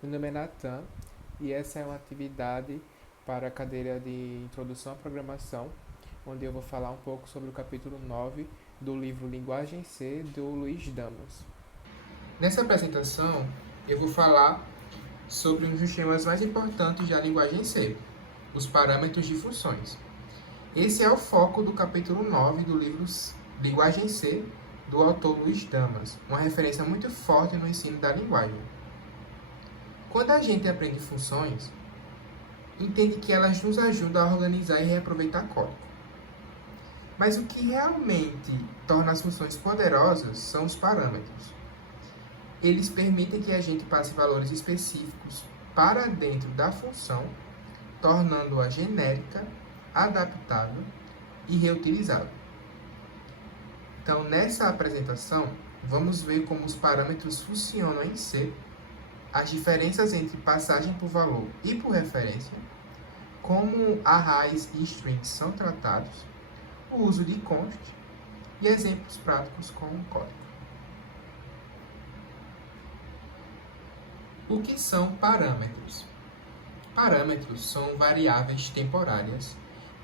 Meu nome é Natan e essa é uma atividade para a cadeira de Introdução à Programação, onde eu vou falar um pouco sobre o capítulo 9 do livro Linguagem C, do Luiz Damas. Nessa apresentação, eu vou falar sobre um dos temas mais importantes da linguagem C, os parâmetros de funções. Esse é o foco do capítulo 9 do livro Linguagem C, do autor Luiz Damas, uma referência muito forte no ensino da linguagem. Quando a gente aprende funções, entende que elas nos ajudam a organizar e reaproveitar código. Mas o que realmente torna as funções poderosas são os parâmetros. Eles permitem que a gente passe valores específicos para dentro da função, tornando-a genérica, adaptável e reutilizável. Então, nessa apresentação, vamos ver como os parâmetros funcionam em C, as diferenças entre passagem por valor e por referência, como arrays e strings são tratados, o uso de const e exemplos práticos com o código. O que são parâmetros? Parâmetros são variáveis temporárias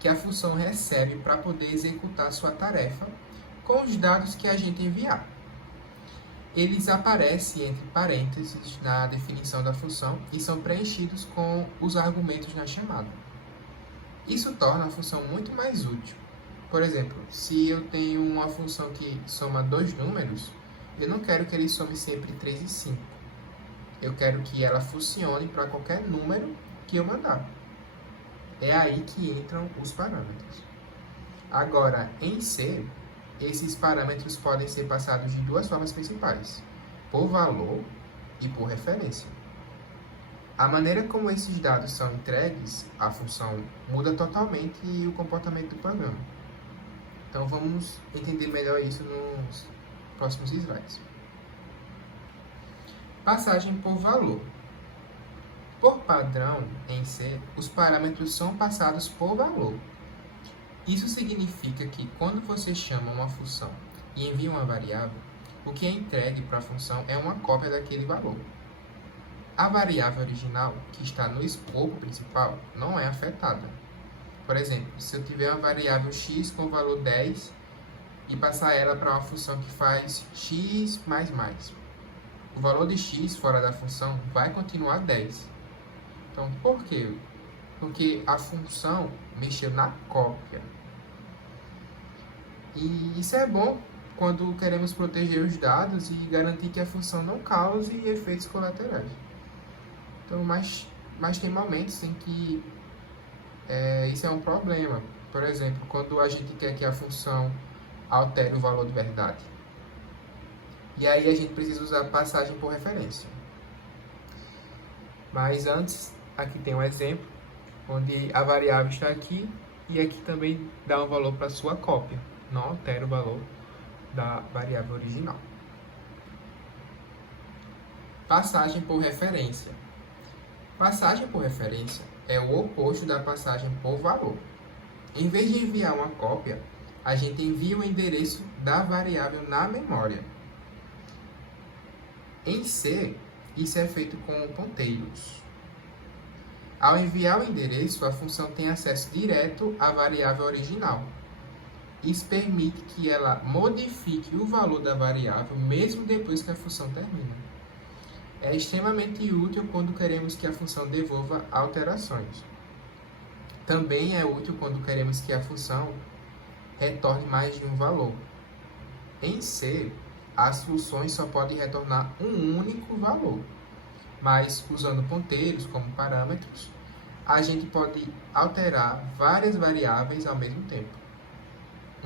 que a função recebe para poder executar sua tarefa com os dados que a gente enviar. Eles aparecem entre parênteses na definição da função e são preenchidos com os argumentos na chamada. Isso torna a função muito mais útil. Por exemplo, se eu tenho uma função que soma dois números, eu não quero que ele some sempre 3 e 5. Eu quero que ela funcione para qualquer número que eu mandar. É aí que entram os parâmetros. Agora, em C, esses parâmetros podem ser passados de duas formas principais: por valor e por referência. A maneira como esses dados são entregues à função muda totalmente o comportamento do programa. Então vamos entender melhor isso nos próximos slides. Passagem por valor. Por padrão, em C, os parâmetros são passados por valor. Isso significa que quando você chama uma função e envia uma variável, o que é entregue para a função é uma cópia daquele valor. A variável original, que está no escopo principal, não é afetada. Por exemplo, se eu tiver uma variável x com valor 10 e passar ela para uma função que faz x mais mais, o valor de x fora da função vai continuar 10. Então, por quê? Porque a função mexeu na cópia. E isso é bom quando queremos proteger os dados e garantir que a função não cause efeitos colaterais. Então, mas tem momentos em que isso é um problema. Por exemplo, quando a gente quer que a função altere o valor de verdade. E aí a gente precisa usar passagem por referência. Mas antes, aqui tem um exemplo, onde a variável está aqui e aqui também dá um valor para a sua cópia. Não altera o valor da variável original. Passagem por referência. Passagem por referência é o oposto da passagem por valor. Em vez de enviar uma cópia, a gente envia o endereço da variável na memória. Em C, isso é feito com ponteiros. Ao enviar o endereço, a função tem acesso direto à variável original. Isso permite que ela modifique o valor da variável mesmo depois que a função termina. É extremamente útil quando queremos que a função devolva alterações. Também é útil quando queremos que a função retorne mais de um valor. Em C, as funções só podem retornar um único valor, mas usando ponteiros como parâmetros, a gente pode alterar várias variáveis ao mesmo tempo.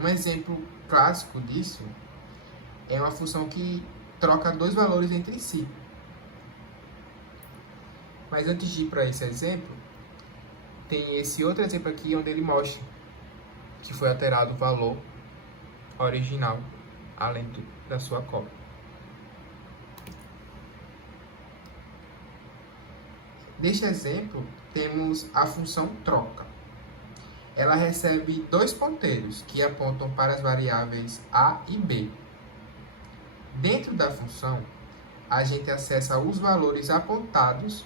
Um exemplo clássico disso é uma função que troca dois valores entre si. Mas antes de ir para esse exemplo, tem esse outro exemplo aqui onde ele mostra que foi alterado o valor original, além da sua cópia. Neste exemplo, temos a função troca. Ela recebe dois ponteiros que apontam para as variáveis a e b. Dentro da função, a gente acessa os valores apontados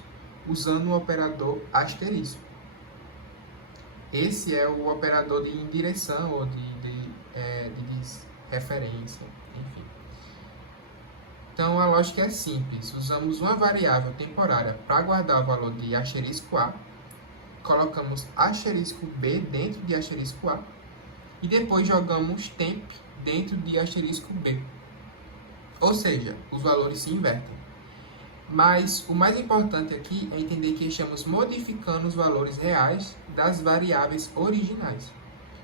usando o operador asterisco. Esse é o operador de indireção ou de referência, enfim. Então, a lógica é simples. Usamos uma variável temporária para guardar o valor de asterisco A, colocamos asterisco B dentro de asterisco A e depois jogamos temp dentro de asterisco B. Ou seja, os valores se invertem. Mas o mais importante aqui é entender que estamos modificando os valores reais das variáveis originais,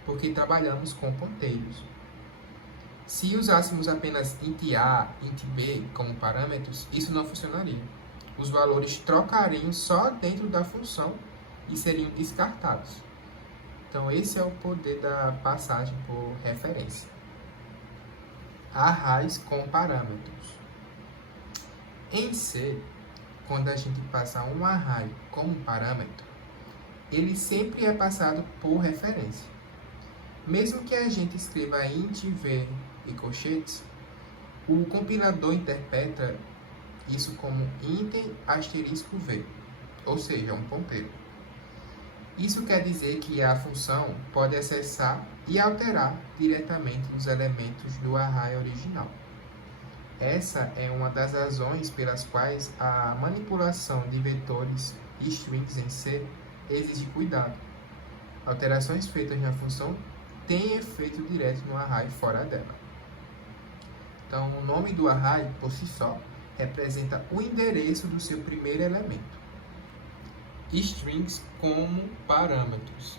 porque trabalhamos com ponteiros. Se usássemos apenas int A, int B como parâmetros, isso não funcionaria. Os valores trocariam só dentro da função e seriam descartados. Então, esse é o poder da passagem por referência. Arrays com parâmetros. Em C, quando a gente passa um array com um parâmetro, ele sempre é passado por referência. Mesmo que a gente escreva int v e colchetes, o compilador interpreta isso como int asterisco v, ou seja, um ponteiro. Isso quer dizer que a função pode acessar e alterar diretamente os elementos do array original. Essa é uma das razões pelas quais a manipulação de vetores e strings em C exige cuidado. Alterações feitas na função têm efeito direto no array fora dela. Então, o nome do array, por si só, representa o endereço do seu primeiro elemento. Strings como parâmetros.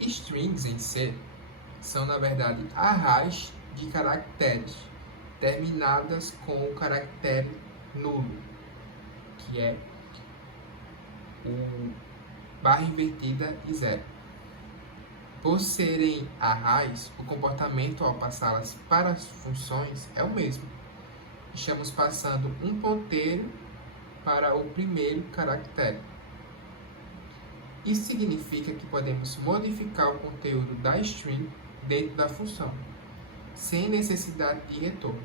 Strings em C são, na verdade, arrays de caracteres terminadas com o caractere nulo, que é o barra invertida e zero. Por serem arrays, o comportamento ao passá-las para as funções é o mesmo. Estamos passando um ponteiro para o primeiro caractere. Isso significa que podemos modificar o conteúdo da string dentro da função, sem necessidade de retorno.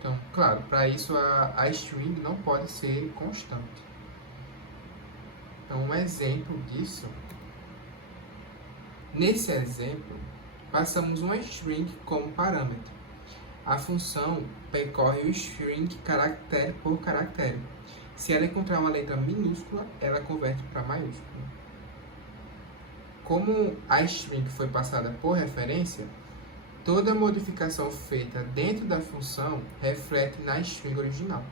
Então, claro, para isso a string não pode ser constante. Então, um exemplo disso, nesse exemplo, passamos uma string como parâmetro. A função percorre o string caractere por caractere. Se ela encontrar uma letra minúscula, ela converte para maiúscula. Como a string foi passada por referência, toda modificação feita dentro da função reflete na string original.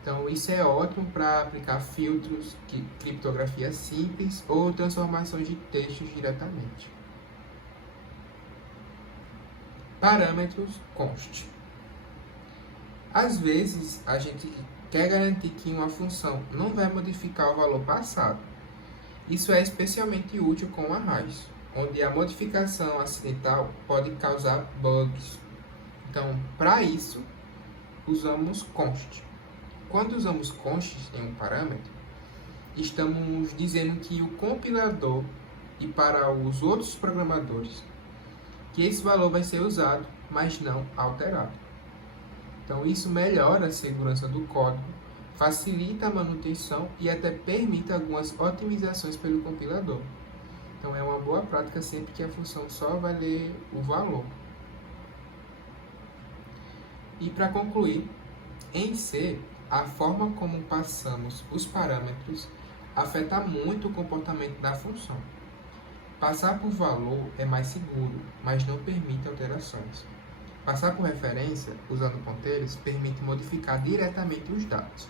Então, isso é ótimo para aplicar filtros, criptografia simples ou transformações de textos diretamente. Parâmetros const. Às vezes, a gente quer garantir que uma função não vai modificar o valor passado. Isso é especialmente útil com arrays, onde a modificação acidental pode causar bugs. Então, para isso, usamos const. Quando usamos const em um parâmetro, estamos dizendo que o compilador e para os outros programadores que esse valor vai ser usado, mas não alterado. Então, isso melhora a segurança do código, facilita a manutenção e até permite algumas otimizações pelo compilador. Então, é uma boa prática sempre que a função só vai ler o valor. E para concluir, em C, a forma como passamos os parâmetros afeta muito o comportamento da função. Passar por valor é mais seguro, mas não permite alterações. Passar por referência, usando ponteiros, permite modificar diretamente os dados.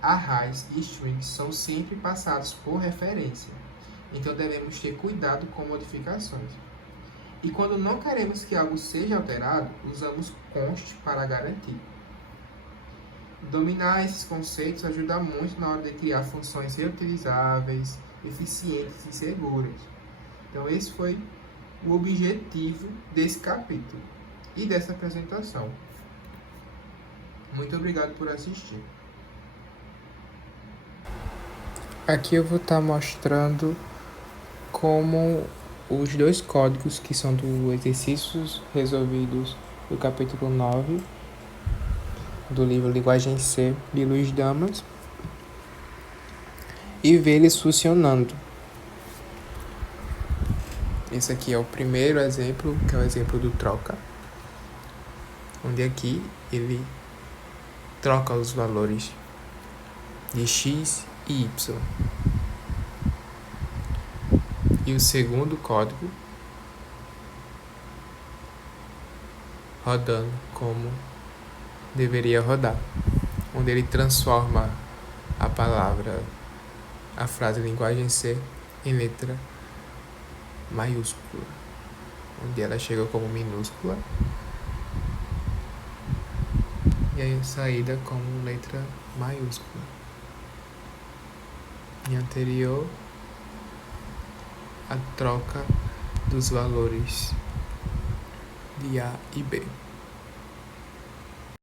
Arrays e strings são sempre passados por referência, então devemos ter cuidado com modificações. E quando não queremos que algo seja alterado, usamos const para garantir. Dominar esses conceitos ajuda muito na hora de criar funções reutilizáveis, eficientes e seguras. Então, esse foi o objetivo desse capítulo e dessa apresentação. Muito obrigado por assistir. Aqui eu vou estar mostrando como os dois códigos que são dos exercícios resolvidos do capítulo 9 do livro Linguagem C de Luiz Damas e ver eles funcionando. Esse aqui é o primeiro exemplo, que é o exemplo do troca, onde aqui ele troca os valores de x e y. E o segundo código rodando como deveria rodar, onde ele transforma a frase linguagem C em letra maiúscula, onde ela chega como minúscula e a saída como letra maiúscula. E anterior, a troca dos valores de A e B.